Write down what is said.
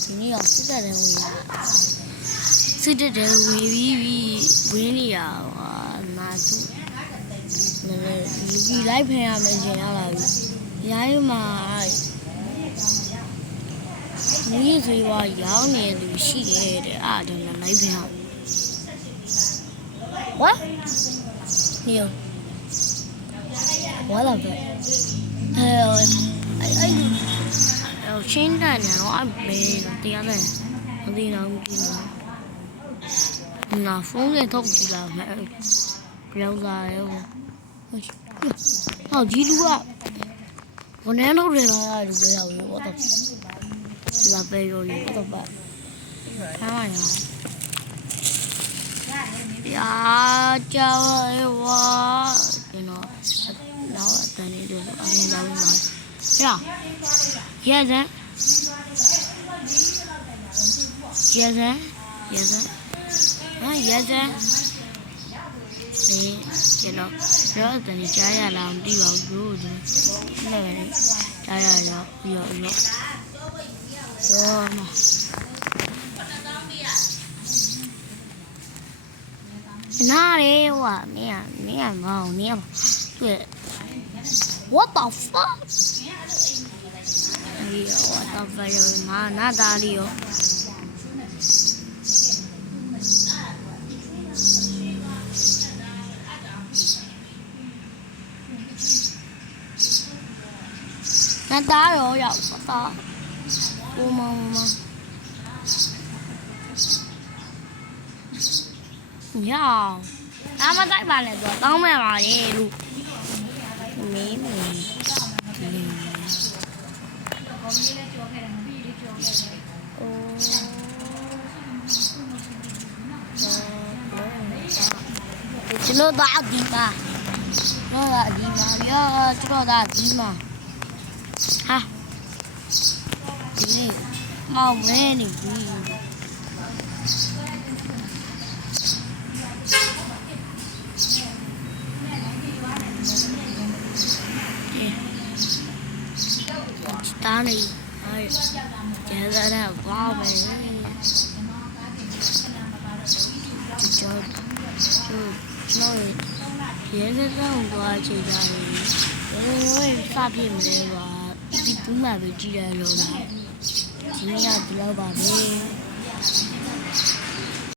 ဒီနေ့တော့စစ်တပ်တယ်ဝင်လာစစ်တပ်တယ်ဝင်ပြီးဝင်းနေရဟာနာသူဒီလိုက်ဖင်ရမယ်ရှင်ရလာပြီရိုင်းမှာนี่ဆိုတော့ရောင်းနေသူရှိတယ်တဲ့အားကြောင့်လိုက်ဖင်ရဝါဟီယောဝါလာပဲချင်းတန်နေတော့အဘေးတရားတယ်မသိတော့ဘူးနာဖုန်းနဲ့ထုတ်ကြည့်လာမယ်ပြောင်းလာရောဟောဒီလူကဘယ်နဲ့ထုတ်တယ်လားလူပဲရောက်ရောတော့လာပဲရောတော့ပါထားရအောင်ရာကြောက်ဝါဒီတော့နောက်အတန်းလေးတို့အရင်တော့ပါရဲစမ်းရဲစမ်းဒီကျွန်တော်တော့တနေ့ကြားရလားမသိပါဘူးဒီနေ့ကြားရတော့ရောမနားရေဝါမင်းမောင်တွေ့ What the fuck ဒီ what the fuck မာနာတာလီယော那打扰要打，我妈，呀，俺们在班里做，当没嘛的路，没。这老大地嘛，呀，这老大地嘛。哈，ဒီနေ့မောင်မဲနေပြီတားနေအဲကျန်တဲ့ဘာပဲကျွန်တော်ရဲစက်ဆောင်သွားချင်ကြတယ်စပြည့်မလဲပါဒီဘူးမှပဲကြည့်ရလို့ဒီနေ့ကဒီလောက်ပါပဲ